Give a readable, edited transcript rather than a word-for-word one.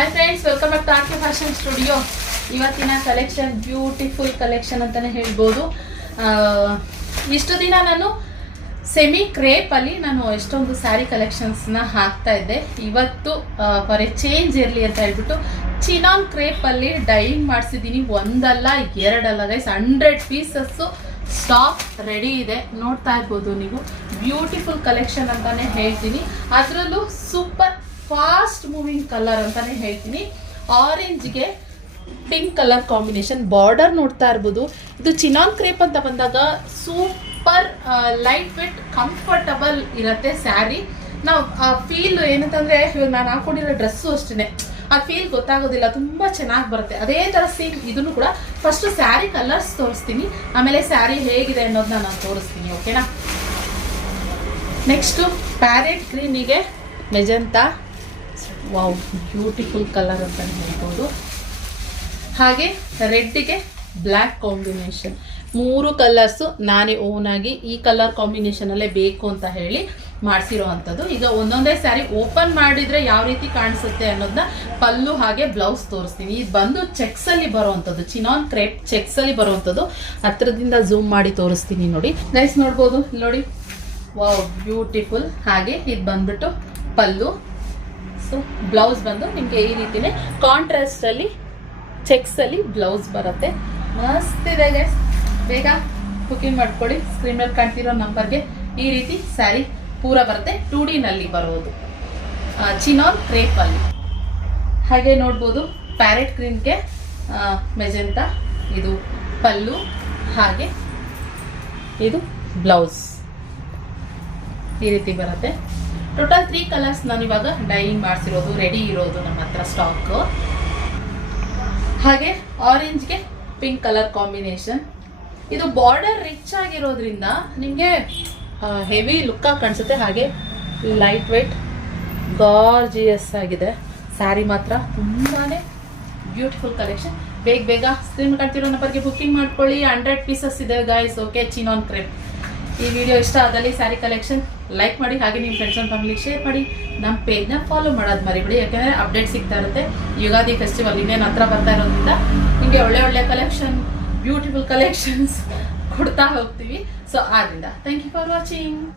Hi friends, welcome back to R K fashion studio. ಇವತ್ತಿನ collection beautiful collection ಅಂತಲೇ ಹೇಳ್ಬೋದು. ಇಷ್ಟು ದಿನ ನಾನು ಸೆಮಿ ಕ್ರೇಪಲ್ಲಿ ನಾನು ಎಷ್ಟೊಂದು ಸ್ಯಾರಿ ಕಲೆಕ್ಷನ್ಸ್ನ ಹಾಕ್ತಾ ಇದ್ದೆ. ಇವತ್ತು ಫಾರ್ ಎ ಚೇಂಜ್ ಇರಲಿ ಅಂತ ಹೇಳ್ಬಿಟ್ಟು ಚಿನಾನ್ ಕ್ರೇಪಲ್ಲಿ ಡೈಯಿಂಗ್ ಮಾಡಿಸಿದ್ದೀನಿ. ಒಂದಲ್ಲ ಎರಡಲ್ಲ ಗೈಸ್, 100 ಪೀಸಸ್ಸು ಸ್ಟಾಕ್ ರೆಡಿ ಇದೆ. ನೋಡ್ತಾ ಇರ್ಬೋದು ನೀವು. ಬ್ಯೂಟಿಫುಲ್ ಕಲೆಕ್ಷನ್ ಅಂತಾನೆ ಹೇಳ್ತೀನಿ. ಅದರಲ್ಲೂ ಸೂಪರ್ ಫಾಸ್ಟ್ ಮೂವಿಂಗ್ ಕಲರ್ ಅಂತಾನೆ ಹೇಳ್ತೀನಿ. ಆರೆಂಜ್ಗೆ ಪಿಂಕ್ ಕಲರ್ ಕಾಂಬಿನೇಷನ್. ಬಾರ್ಡರ್ ನೋಡ್ತಾ ಇರ್ಬೋದು. ಇದು ಚಿನಾನ್ ಕ್ರೇಪ್ ಅಂತ ಬಂದಾಗ ಸೂಪರ್ ಲೈಟ್ ವೆಟ್ ಕಂಫರ್ಟಬಲ್ ಇರುತ್ತೆ ಸ್ಯಾರಿ. ನಾವು ಆ ಫೀಲ್ ಏನಂತಂದರೆ, ಇವಾಗ ನಾನು ಹಾಕೊಂಡಿರೋ ಡ್ರೆಸ್ಸು ಅಷ್ಟೇ, ಆ ಫೀಲ್ ಗೊತ್ತಾಗೋದಿಲ್ಲ, ತುಂಬ ಚೆನ್ನಾಗಿ ಬರುತ್ತೆ. ಅದೇ ಥರ ಸೇಮ್ ಇದನ್ನು ಕೂಡ ಫಸ್ಟು ಸ್ಯಾರಿ ಕಲರ್ಸ್ ತೋರಿಸ್ತೀನಿ, ಆಮೇಲೆ ಸ್ಯಾರಿ ಹೇಗಿದೆ ಅನ್ನೋದನ್ನ ನಾನು ತೋರಿಸ್ತೀನಿ. ಓಕೆನಾ? ನೆಕ್ಸ್ಟು ಪ್ಯಾರೆಟ್ ಗ್ರೀನಿಗೆ ಮೆಜೆಂಟಾ. ವಾವ್, ಬ್ಯೂಟಿಫುಲ್ ಕಲರ್ ಅಂತ ಹೇಳ್ಬೋದು. ಹಾಗೆ ರೆಡ್ಗೆ ಬ್ಲ್ಯಾಕ್ ಕಾಂಬಿನೇಷನ್. 3 ಕಲರ್ಸು ನಾನೇ ಓನಾಗಿ ಈ ಕಲರ್ ಕಾಂಬಿನೇಷನಲ್ಲೇ ಬೇಕು ಅಂತ ಹೇಳಿ ಮಾಡಿಸಿರೋ ಅಂಥದ್ದು. ಈಗ ಒಂದೊಂದೇ ಸ್ಯಾರಿ ಓಪನ್ ಮಾಡಿದರೆ ಯಾವ ರೀತಿ ಕಾಣಿಸುತ್ತೆ ಅನ್ನೋದನ್ನ ಪಲ್ಲು ಹಾಗೆ ಬ್ಲೌಸ್ ತೋರಿಸ್ತೀನಿ. ಇದು ಬಂದು ಚೆಕ್ಸಲ್ಲಿ ಬರೋವಂಥದ್ದು, ಚಿನಾನ್ ಕ್ರೇಪ್ ಚೆಕ್ಸಲ್ಲಿ ಬರೋವಂಥದ್ದು. ಹತ್ರದಿಂದ ಝೂಮ್ ಮಾಡಿ ತೋರಿಸ್ತೀನಿ ನೋಡಿ ಗೈಸ್. ನೋಡ್ಬೋದು ನೋಡಿ. Wow, beautiful. ಹಾಗೆ ಇದು ಬಂದ್ಬಿಟ್ಟು ಪಲ್ಲು. ಸೊ ಬ್ಲೌಸ್ ಬಂದು ನಿಮಗೆ ಈ ರೀತಿನೇ ಕಾಂಟ್ರಾಸ್ಟಲ್ಲಿ ಚೆಕ್ಸಲ್ಲಿ ಬ್ಲೌಸ್ ಬರುತ್ತೆ. ಮಸ್ತ್ ಇದೆ ಗೈಸ್. ಬೇಗ ಬುಕಿಂಗ್ ಮಾಡ್ಕೊಳ್ಳಿ. ಸ್ಕ್ರೀನ್ ಮೇಲೆ ಕಾಣ್ತಿರೋ ನಂಬರ್ಗೆ ಈ ರೀತಿ ಸ್ಯಾರಿ ಪೂರ ಬರುತ್ತೆ. 2D ನಲ್ಲಿ ಬರೋದು ಚಿನಾನ್ ಕ್ರೇಪಲ್ಲಿ. ಹಾಗೆ ನೋಡ್ಬೋದು ಪ್ಯಾರೆಟ್ ಗ್ರೀನ್ಗೆ ಮೆಜೆಂಟಾ. ಇದು ಪಲ್ಲು, ಹಾಗೆ ಇದು ಬ್ಲೌಸ್ ಈ ರೀತಿ ಬರುತ್ತೆ. ಟೋಟಲ್ 3 ಕಲರ್ಸ್ ನಾನು ಇವಾಗ ಡೈಯಿಂಗ್ ಮಾಡಿಸಿರೋದು, ರೆಡಿ ಇರೋದು ನಮ್ಮ ಹತ್ರ ಸ್ಟಾಕ್. ಹಾಗೆ ಆರೆಂಜ್ಗೆ ಪಿಂಕ್ ಕಲರ್ ಕಾಂಬಿನೇಷನ್. ಇದು ಬಾರ್ಡರ್ ರಿಚ್ ಆಗಿರೋದ್ರಿಂದ ನಿಮಗೆ ಹೆವಿ ಲುಕ್ಕಾಗಿ ಕಾಣಿಸುತ್ತೆ. ಹಾಗೆ ಲೈಟ್ ವೆಯ್ಟ್ ಗಾರ್ಜಿಯಸ್ ಆಗಿದೆ ಸ್ಯಾರಿ. ಮಾತ್ರ ತುಂಬಾ ಬ್ಯೂಟಿಫುಲ್ ಕಲೆಕ್ಷನ್. ಬೇಗ ಸ್ಕ್ರೀನ್ ಕಾಣ್ತಿರೋ ನಂಬರ್ಗೆ ಬುಕ್ಕಿಂಗ್ ಮಾಡ್ಕೊಳ್ಳಿ. 100 ಪೀಸಸ್ ಇದೆ ಗಾಯ್ಸ್. Okay, chinon crepe. ಈ ವಿಡಿಯೋ ಇಷ್ಟ ಆದಲ್ಲಿ ಸ್ಯಾರಿ ಕಲೆಕ್ಷನ್ ಲೈಕ್ ಮಾಡಿ, ಹಾಗೆ ನಿಮ್ಮ ಫ್ರೆಂಡ್ಸ್ ಆ್ಯಂಡ್ ಫ್ಯಾಮಿಲಿಗೆ ಶೇರ್ ಮಾಡಿ. ನಮ್ಮ ಪೇಜ್ನ ಫಾಲೋ ಮಾಡೋದು ಮರಿಬೇಡಿ, ಯಾಕೆಂದರೆ ಅಪ್ಡೇಟ್ ಸಿಗ್ತಾ ಇರುತ್ತೆ. ಯುಗಾದಿ ಫೆಸ್ಟಿವಲ್ ಇನ್ನೇನು ಹತ್ರ ಬರ್ತಾ ಇರೋದ್ರಿಂದ ನಿಮಗೆ ಒಳ್ಳೆ ಕಲೆಕ್ಷನ್, ಬ್ಯೂಟಿಫುಲ್ ಕಲೆಕ್ಷನ್ಸ್ ಕೊಡ್ತಾ ಹೋಗ್ತೀವಿ. ಸೊ ಆದ್ದರಿಂದ ಥ್ಯಾಂಕ್ ಯು ಫಾರ್ ವಾಚಿಂಗ್.